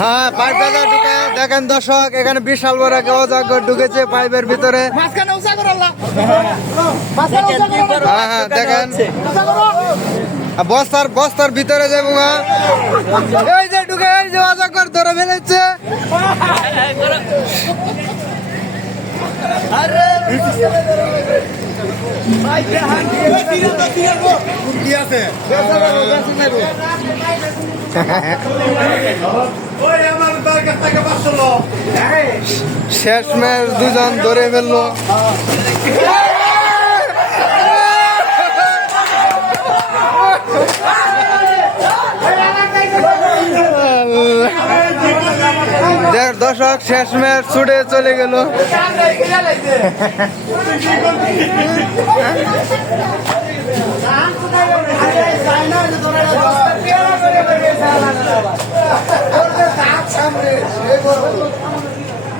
হ্যাঁ পাইপ দাদা ঢুকে দেখেন দর্শক এখানে বিশাল বড় একটা অজাগর ঢুকেছে পাইপের ভিতরে। হ্যাঁ হ্যাঁ দেখেন বস্তার ভিতরে যাবো এই যে ঢুকে এই যে অজাগর ধরে ফেলেছে। শেষ ম্যাচ দুজন ধরে ফেললো। দর্শক শেষ ম্যাচ ছুটে চলে গেল। সামনে